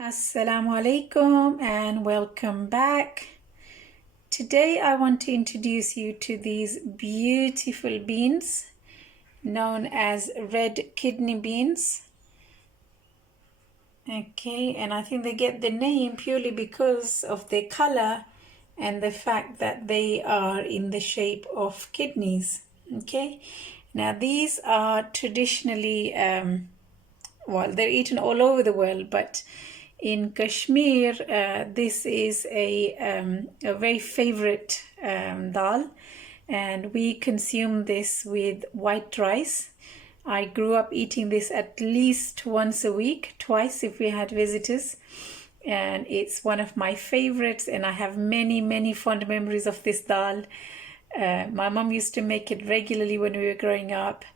Assalamu alaikum and welcome back. Today I want to introduce you to these beautiful beans known as red kidney beans. Okay, and I think they get the name purely because of their color and the fact that they are in the shape of kidneys. Okay, now these are traditionally, they're eaten all over the world, but in Kashmir, this is a very favorite dal, and we consume this with white rice. I grew up eating this at least once a week, twice if we had visitors, and it's one of my favorites, and I have many fond memories of this dal. My mom used to make it regularly when we were growing up.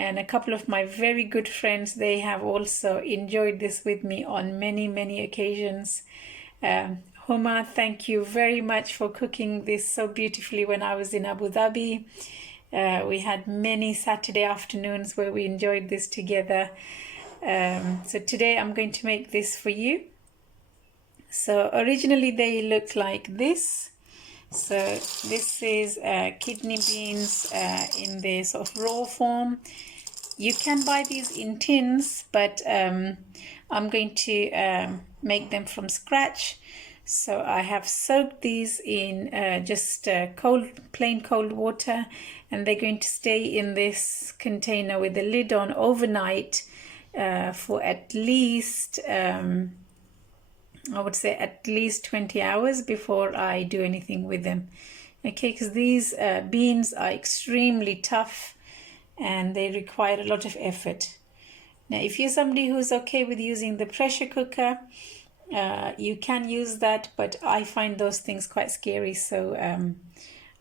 And a couple of my very good friends, they have also enjoyed this with me on many occasions. Huma, thank you very much for cooking this so beautifully when I was in Abu Dhabi. We had many Saturday afternoons where we enjoyed this together. So today I'm going to make this for you. So originally they look like this. So this is kidney beans in their sort of raw form. You can buy these in tins, but I'm going to make them from scratch. So I have soaked these in just plain cold water, and they're going to stay in this container with the lid on overnight for at least I would say at least 20 hours before I do anything with them. Okay, because these beans are extremely tough and they require a lot of effort. Now, if you're somebody who's okay with using the pressure cooker, you can use that, but I find those things quite scary, so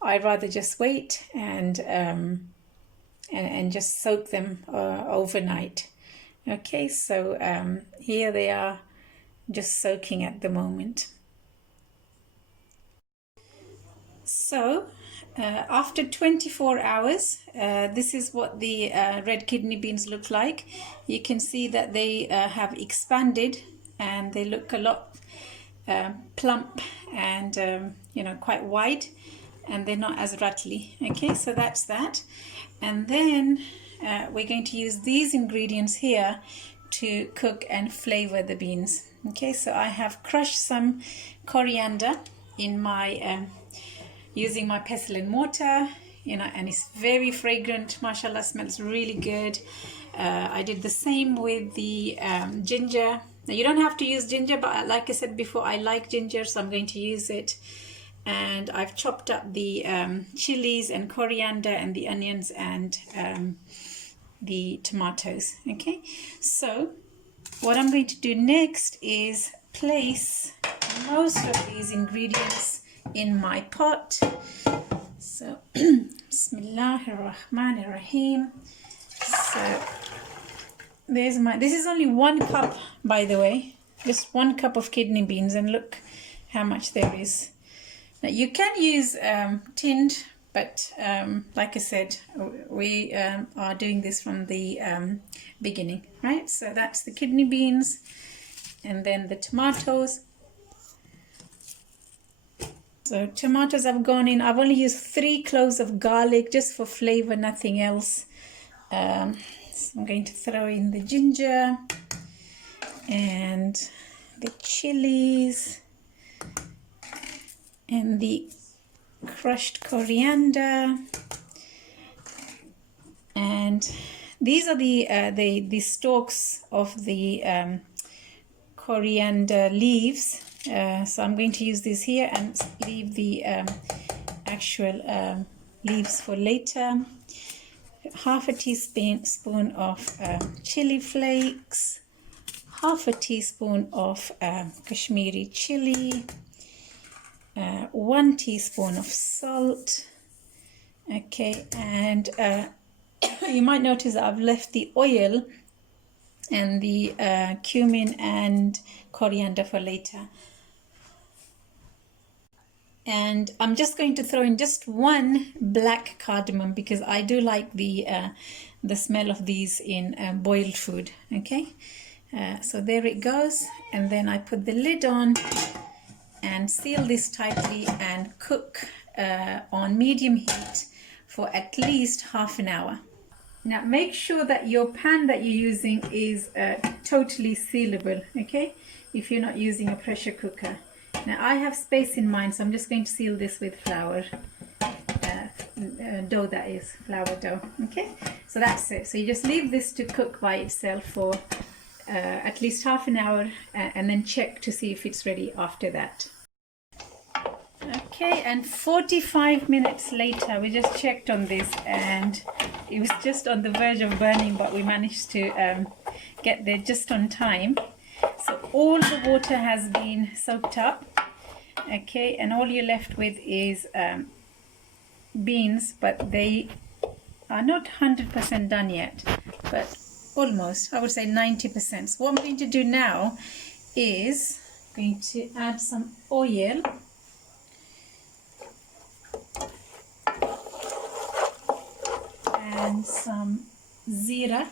I'd rather just wait and just soak them overnight. Okay, so here they are, just soaking at the moment. So after 24 hours, this is what the red kidney beans look like. You can see that they have expanded and they look a lot plump and quite wide, and they're not as rattly. Okay, so that's that. And then we're going to use these ingredients here to cook and flavor the beans. Okay, so I have crushed some coriander in my using my pestle and mortar, and it's very fragrant, mashallah, smells really good. I did the same with the ginger. Now you don't have to use ginger, but like I said before, I like ginger, so I'm going to use it. And I've chopped up the chilies and coriander and the onions and the tomatoes. Okay, so what I'm going to do next is place most of these ingredients in my pot. So Bismillahir Rahmanir Rahim. So there's this is only 1 cup, by the way, just 1 cup of kidney beans, and look how much there is. Now you can use tinned, but like I said, we are doing this from the beginning, right? So that's the kidney beans, and then the tomatoes. So tomatoes have gone in. I've only used 3 cloves of garlic just for flavor, nothing else. So I'm going to throw in the ginger and the chilies and the crushed coriander, and these are the stalks of the coriander leaves. So I'm going to use this here and leave the actual leaves for later. Half a teaspoon of chili flakes, half a teaspoon of Kashmiri chili, 1 teaspoon of salt. Okay, and you might notice that I've left the oil and the cumin and coriander for later. And I'm just going to throw in just 1 black cardamom because I do like the smell of these in boiled food. Okay, So there it goes, and then I put the lid on and seal this tightly and cook on medium heat for at least half an hour. Now make sure that your pan that you're using is totally sealable, okay? If you're not using a pressure cooker. Now I have space in mind, so I'm just going to seal this with flour. Dough, that is, flour dough, okay? So that's it. So you just leave this to cook by itself for at least half an hour, and then check to see if it's ready after that. Okay, and 45 minutes later, we just checked on this and it was just on the verge of burning, but we managed to get there just on time. So all the water has been soaked up, okay, and all you're left with is beans, but they are not 100% done yet, but almost, I would say 90%. So what I'm going to do now is going to add some oil. And some zira,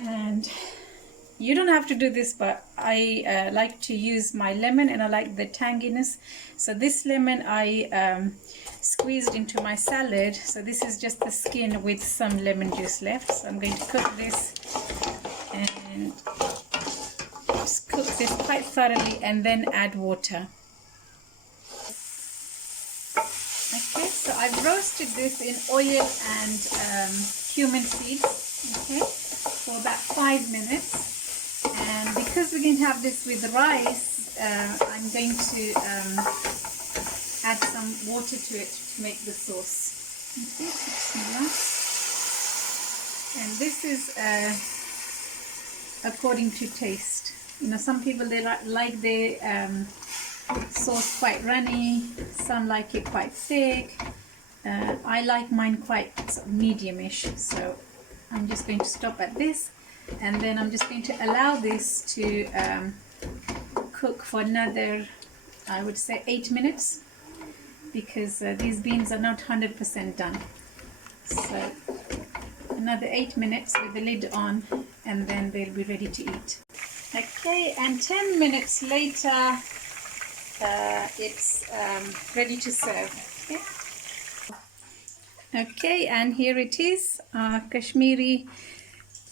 and you don't have to do this, but I like to use my lemon, and I like the tanginess. So this lemon I squeezed into my salad, so this is just the skin with some lemon juice left. So I'm going to cook this and just cook this quite thoroughly and then add water. Okay, so I've roasted this in oil and cumin seeds, okay, for about 5 minutes. And because we're going to have this with rice, I'm going to add some water to it to make the sauce. Okay, and this is according to taste. You know, some people, they like their sauce quite runny, some like it quite thick. I like mine quite sort of medium-ish, so I'm just going to stop at this, and then I'm just going to allow this to cook for another, I would say, 8 minutes, because these beans are not 100% done. So another 8 minutes with the lid on, and then they'll be ready to eat. Okay, and 10 minutes later, it's ready to serve. Okay, and here it is, Kashmiri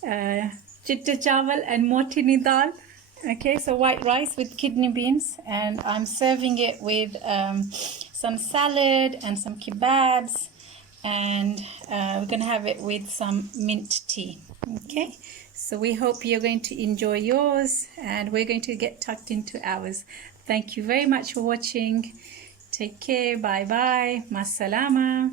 Chitteh chaaval and Mothi daal. Okay, so white rice with kidney beans, and I'm serving it with some salad and some kebabs, and we're going to have it with some mint tea. Okay, so we hope you're going to enjoy yours, and we're going to get tucked into ours. Thank you very much for watching. Take care. Bye bye. Masalama.